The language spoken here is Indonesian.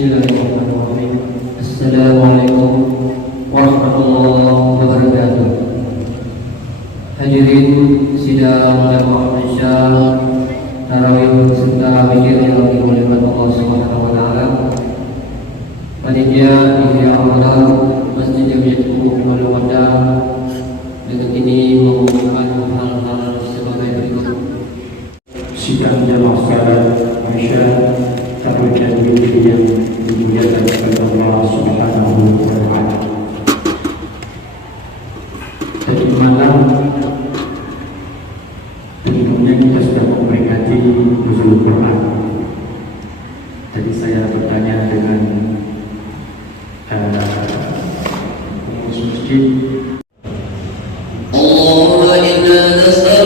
Bismillahirrahmanirrahim. Assalamualaikum warahmatullahi wabarakatuh. Hadirin sidang Al-Quran Isya Tarawih serta zikir yang dimuliakan Allah Subhanahu wa taala. Panitia Ihya Ramadan Masjid Jamiatul Ulama Wadah dengan ini mengumumkan hal-hal sebagai berikut. Sidang jamaah salat Isya Tarawih yang dimuliakan oleh Allah Subhanahu wa taala. Tadi malam tentunya kita sudah memperingati Nuzul Quran. Tadi saya bertanya dengan pengurus masjid. Allahumma inna nas'aluka